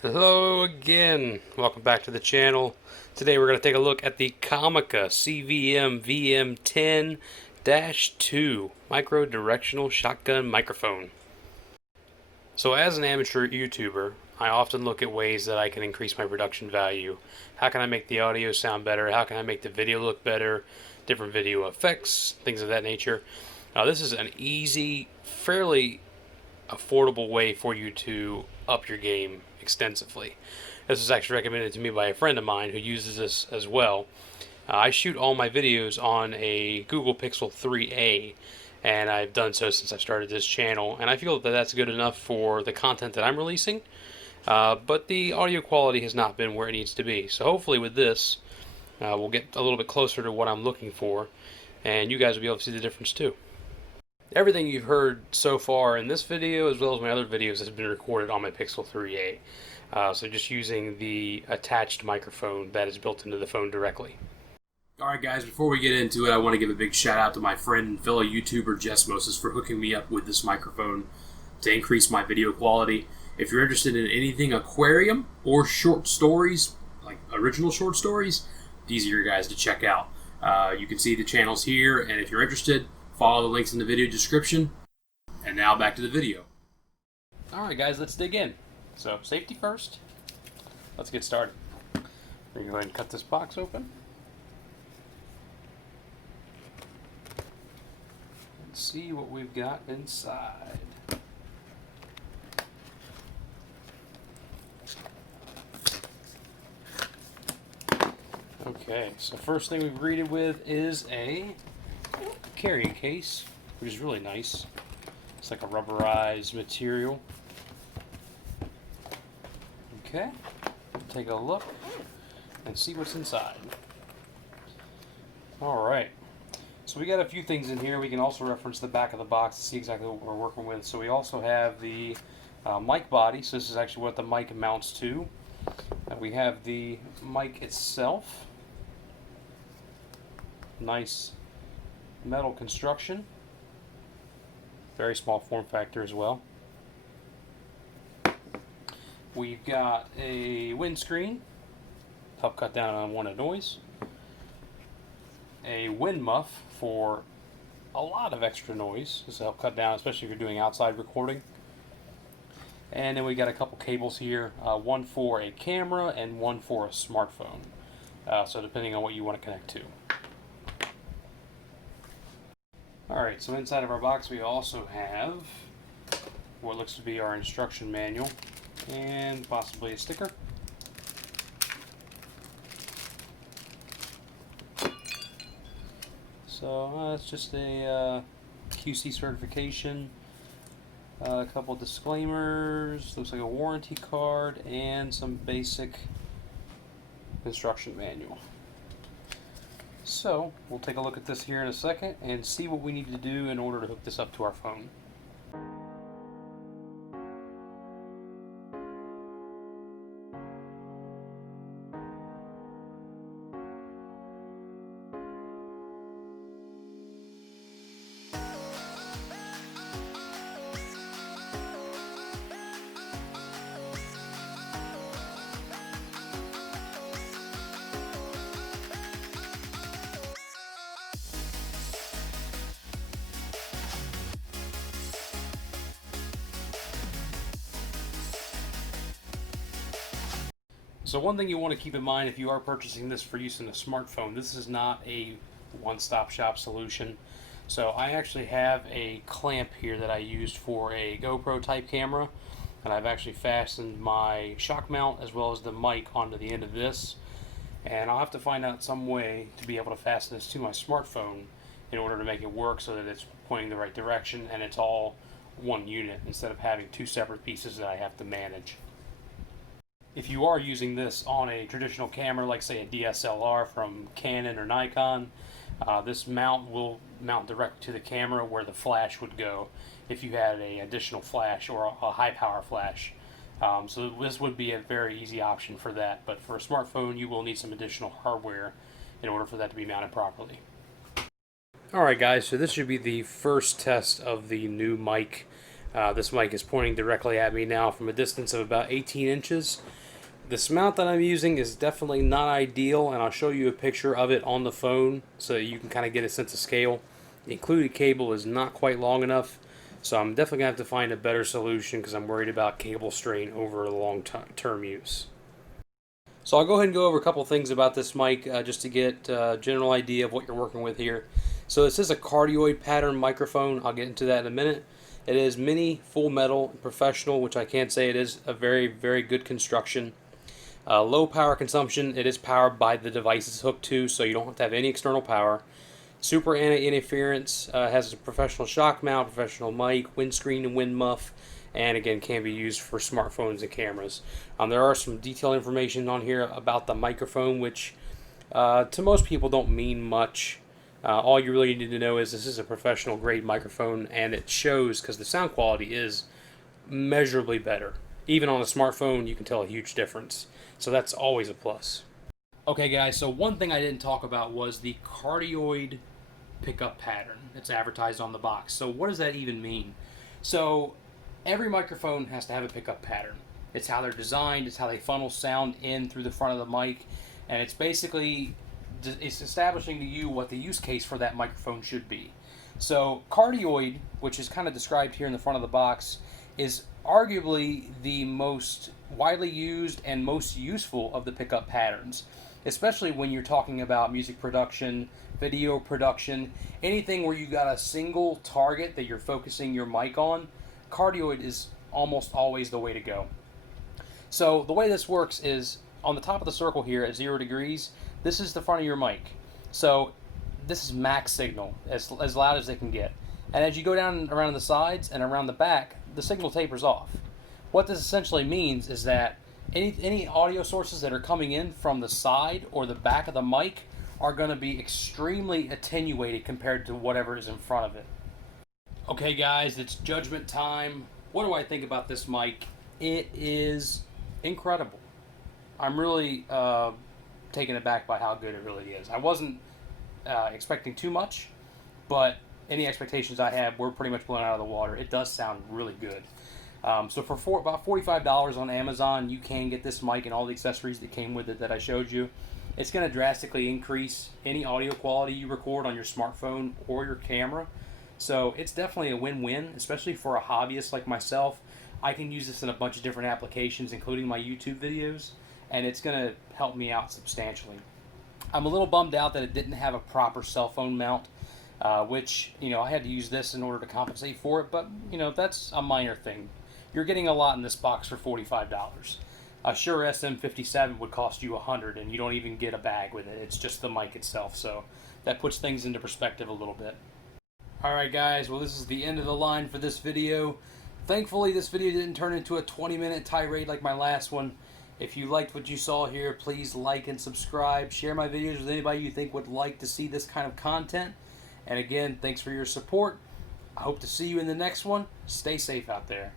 Hello again. Welcome back to the channel. Today we're going to take a look at the Comica CVM-VM10II micro directional shotgun microphone. So as an amateur YouTuber, I often look at ways that I can increase my production value. How can I make the audio sound better? How can I make the video look better? Different video effects, things of that nature. Now this is an easy, fairly affordable way for you to up your game extensively. This was actually recommended to me by a friend of mine who uses this as well. I shoot all my videos on a Google Pixel 3a, and I've done so since I started this channel, and I feel that that's good enough for the content that I'm releasing, but the audio quality has not been where it needs to be. So hopefully with this, we'll get a little bit closer to what I'm looking for, and you guys will be able to see the difference too. Everything you've heard so far in this video, as well as my other videos, has been recorded on my Pixel 3a. So just using the attached microphone that is built into the phone directly. Alright guys, before we get into it, I want to give a big shout out to my friend and fellow YouTuber Jess Moses for hooking me up with this microphone to increase my video quality. If you're interested in anything aquarium or short stories, like original short stories, these are your guys to check out. You can see the channels here, and if you're interested, follow the links in the video description. And now back to the video. Alright guys, let's dig in. So, safety first. Let's get started. We're going to go ahead and cut this box open. And see what we've got inside. Okay, so first thing we're greeted with is a carrying case, which is really nice. It's like a rubberized material. Okay, take a look and see what's inside. Alright, so we got a few things in here. We can also reference the back of the box to see exactly what we're working with. So we also have the mic body, so this is actually what the mic mounts to. We have the mic itself. Nice metal construction. Very small form factor as well. We've got a windscreen to help cut down on unwanted noise. A wind muff for a lot of extra noise. This will help cut down, especially if you're doing outside recording. And then we got a couple cables here, one for a camera and one for a smartphone. So depending on what you want to connect to. Alright, so inside of our box we also have what looks to be our instruction manual and possibly a sticker. So it's just a QC certification, a couple disclaimers, looks like a warranty card, and some basic instruction manual. So, we'll take a look at this here in a second and see what we need to do in order to hook this up to our phone. So one thing you want to keep in mind if you are purchasing this for use in a smartphone, this is not a one-stop shop solution. So I actually have a clamp here that I used for a GoPro type camera, and I've actually fastened my shock mount as well as the mic onto the end of this, and I'll have to find out some way to be able to fasten this to my smartphone in order to make it work so that it's pointing the right direction and it's all one unit instead of having two separate pieces that I have to manage. If you are using this on a traditional camera, like say a DSLR from Canon or Nikon, this mount will mount directly to the camera where the flash would go if you had an additional flash or a high power flash. So this would be a very easy option for that, but for a smartphone you will need some additional hardware in order for that to be mounted properly. Alright guys, so this should be the first test of the new mic This mic is pointing directly at me now from a distance of about 18 inches. This mount that I'm using is definitely not ideal, and I'll show you a picture of it on the phone so you can kind of get a sense of scale. The included cable is not quite long enough, so I'm definitely going to have to find a better solution because I'm worried about cable strain over a long-term use. So I'll go ahead and go over a couple things about this mic just to get a general idea of what you're working with here. So this is a cardioid pattern microphone. I'll get into that in a minute. It is mini, full metal, professional, which I can say it is a very, very good construction. Low power consumption. It is powered by the device it's hooked to, so you don't have to have any external power. Super anti-interference, has a professional shock mount, professional mic, windscreen and wind muff, and again can be used for smartphones and cameras. There are some detailed information on here about the microphone, which to most people don't mean much. All you really need to know is this is a professional grade microphone, and it shows because the sound quality is measurably better. Even on a smartphone, you can tell a huge difference. So that's always a plus. Okay, guys, so one thing I didn't talk about was the cardioid pickup pattern that's advertised on the box. So what does that even mean? So every microphone has to have a pickup pattern. It's how they're designed, it's how they funnel sound in through the front of the mic, and it's basically establishing to you what the use case for that microphone should be. So cardioid, which is kind of described here in the front of the box, is arguably the most widely used and most useful of the pickup patterns, especially when you're talking about music production, video production, anything where you got a single target that you're focusing your mic on. Cardioid is almost always the way to go. So the way this works is on the top of the circle here at 0 degrees, this is the front of your mic. So this is max signal, as loud as they can get. And as you go down around the sides and around the back, the signal tapers off. What this essentially means is that any audio sources that are coming in from the side or the back of the mic are going to be extremely attenuated compared to whatever is in front of it. Okay guys, it's judgment time. What do I think about this mic? It is incredible. I'm really taken aback by how good it really is. I wasn't expecting too much, but any expectations I had were pretty much blown out of the water. It does sound really good. So for about $45 on Amazon, you can get this mic and all the accessories that came with it that I showed you. It's going to drastically increase any audio quality you record on your smartphone or your camera. So it's definitely a win-win, especially for a hobbyist like myself. I can use this in a bunch of different applications, including my YouTube videos, and it's going to help me out substantially. I'm a little bummed out that it didn't have a proper cell phone mount, which, I had to use this in order to compensate for it, but, that's a minor thing. You're getting a lot in this box for $45. A Shure SM57 would cost you $100, and you don't even get a bag with it. It's just the mic itself, so that puts things into perspective a little bit. Alright guys, well this is the end of the line for this video. Thankfully this video didn't turn into a 20-minute tirade like my last one. If you liked what you saw here, please like and subscribe. Share my videos with anybody you think would like to see this kind of content. And again, thanks for your support. I hope to see you in the next one. Stay safe out there.